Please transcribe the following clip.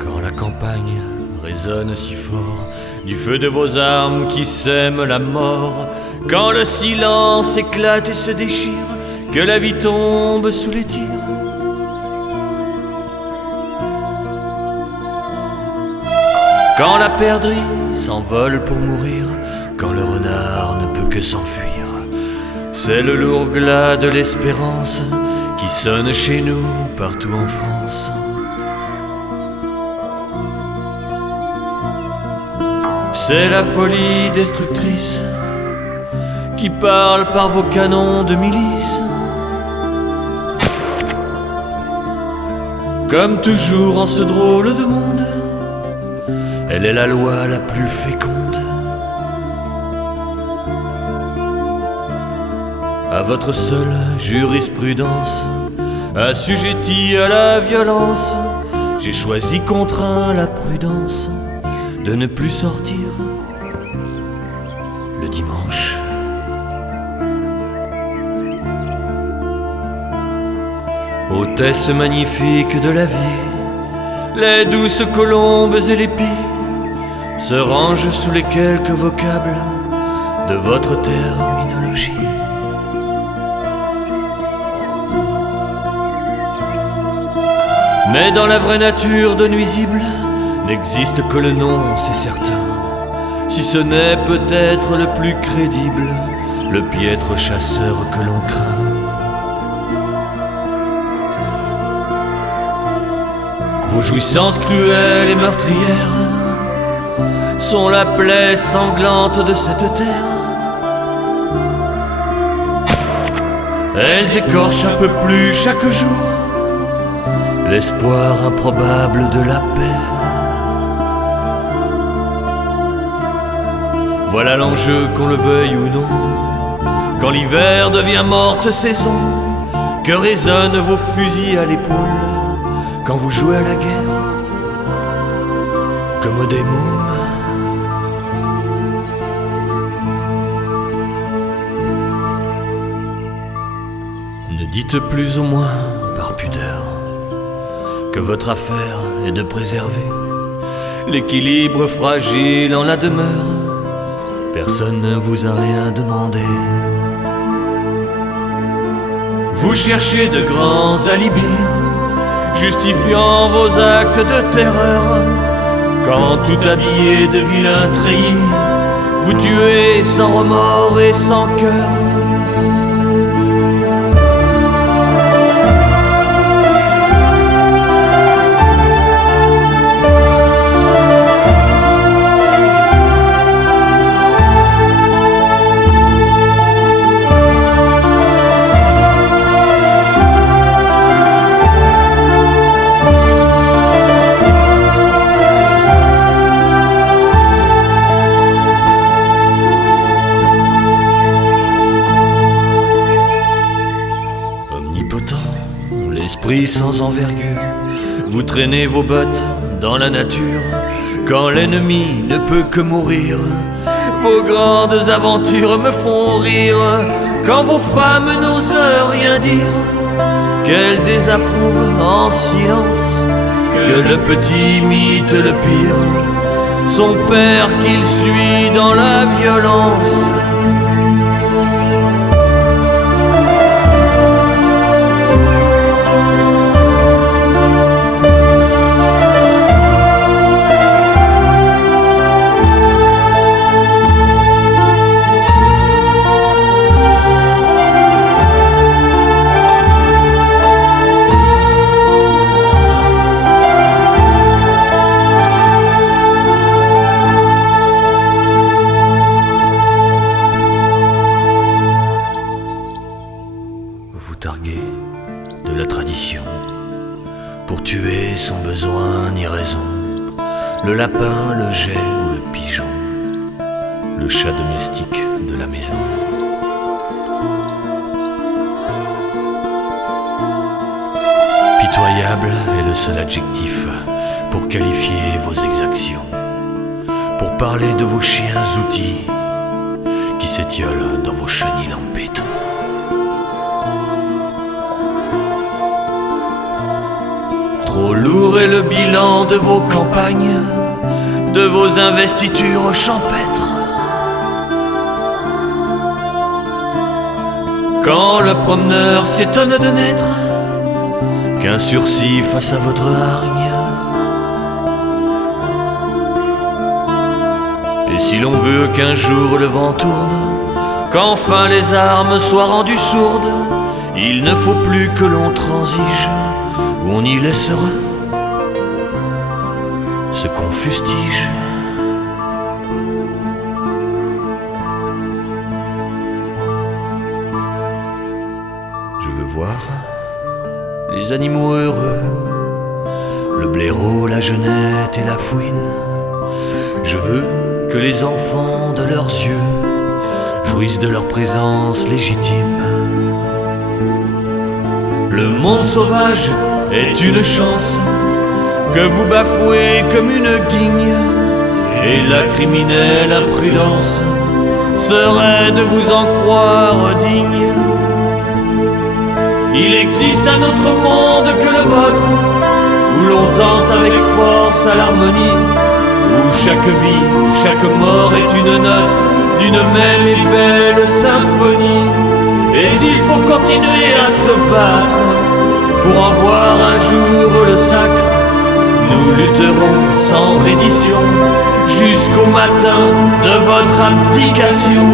Quand la campagne résonne si fort du feu de vos armes qui sèment la mort, quand le silence éclate et se déchire, que la vie tombe sous les tirs, quand la perdrix s'envole pour mourir, quand le renard ne peut que s'enfuir, c'est le lourd glas de l'espérance qui sonne chez nous partout en France. C'est la folie destructrice qui parle par vos canons de milice. Comme toujours en ce drôle de monde, elle est la loi la plus féconde. À votre seule jurisprudence, assujetti à la violence, j'ai choisi contraint la prudence de ne plus sortir le dimanche. Hôtesse magnifique de la vie, les douces colombes et les pies se rangent sous les quelques vocables de votre terminologie. Mais dans la vraie nature de nuisible n'existe que le nom, c'est certain, si ce n'est peut-être le plus crédible, le piètre chasseur que l'on craint. Vos jouissances cruelles et meurtrières sont la plaie sanglante de cette terre. Elles écorchent un peu plus chaque jour l'espoir improbable de la paix. Voilà l'enjeu, qu'on le veuille ou non, quand l'hiver devient morte saison, que résonnent vos fusils à l'épaule quand vous jouez à la guerre comme des mômes. Ne dites plus ou moins par pudeur que votre affaire est de préserver l'équilibre fragile en la demeure. Personne ne vous a rien demandé. Vous cherchez de grands alibis justifiant vos actes de terreur, quand tout habillé de vilains treillis, vous tuez sans remords et sans cœur. L'esprit sans envergure, vous traînez vos bottes dans la nature, quand l'ennemi ne peut que mourir. Vos grandes aventures me font rire, quand vos femmes n'osent rien dire, qu'elles désapprouvent en silence, que le petit imite le pire, son père qu'il suit dans la violence. Targué de la tradition, pour tuer sans besoin ni raison, le lapin, le geai ou le pigeon, le chat domestique de la maison. Pitoyable est le seul adjectif pour qualifier vos exactions, pour parler de vos chiens outils qui s'étiolent dans vos chenilles en béton. Trop lourd est le bilan de vos campagnes, de vos investitures champêtres. Quand le promeneur s'étonne de n'être qu'un sursis face à votre hargne. Et si l'on veut qu'un jour le vent tourne, qu'enfin les armes soient rendues sourdes, il ne faut plus que l'on transige, ou on y laissera ce qu'on fustige. Je veux voir les animaux heureux, le blaireau, la genette et la fouine. Je veux que les enfants de leurs yeux jouissent de leur présence légitime. Le monde sauvage est une chance que vous bafouez comme une guigne, et la criminelle imprudence serait de vous en croire digne. Il existe un autre monde que le vôtre, où l'on tente avec force à l'harmonie, où chaque vie, chaque mort est une note d'une même et belle symphonie. Et s'il faut continuer à se battre pour en voir un jour le sacre, nous lutterons sans reddition jusqu'au matin de votre abdication.